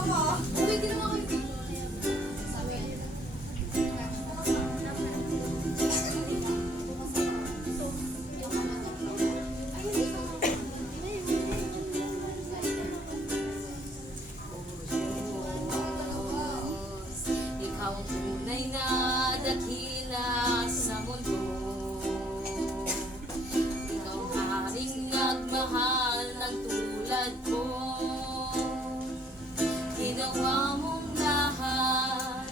Uy, ginawa ko yung video. Ikaw ang tunay na dakila sa mundo. Ikaw ang haring nagmahal ng tulad ko. Ginawa mong lahat,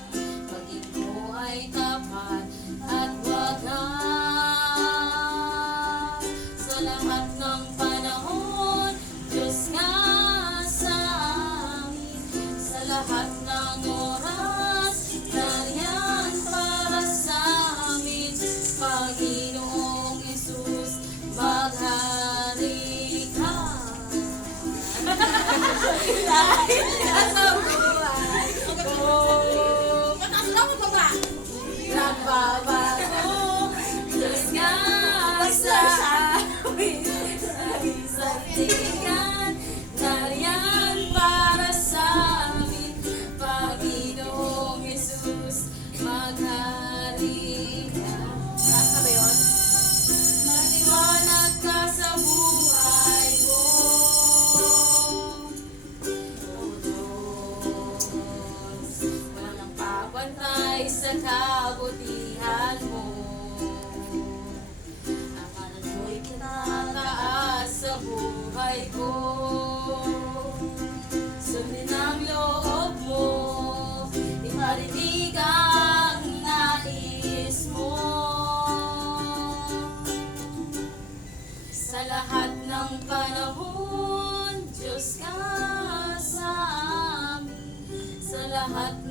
pag-ibig mo ay tapat at wagas. Sa lahat ng panahon, Diyos nga sa amin. Sa lahat ng oras, nariyan para sa amin. Panginoong Hesus, maghari ka. Dahil nasa buhay ko, nagbabago. Diyos nga sa amin. Sandigan, nariyan para sa amin. Panginoong Hesus, maghari ka. Taas na ba yun? Maliwanag ka sa buhay ko. O Diyos, walang papantay sa kabutihan mo. Ang kanan mo'y kinataas sa buhay ko. Sundin ang loob mo, iparinig ang nais mo. Sa lahat ng panahon, Diyos ka sa amin. Sa lahat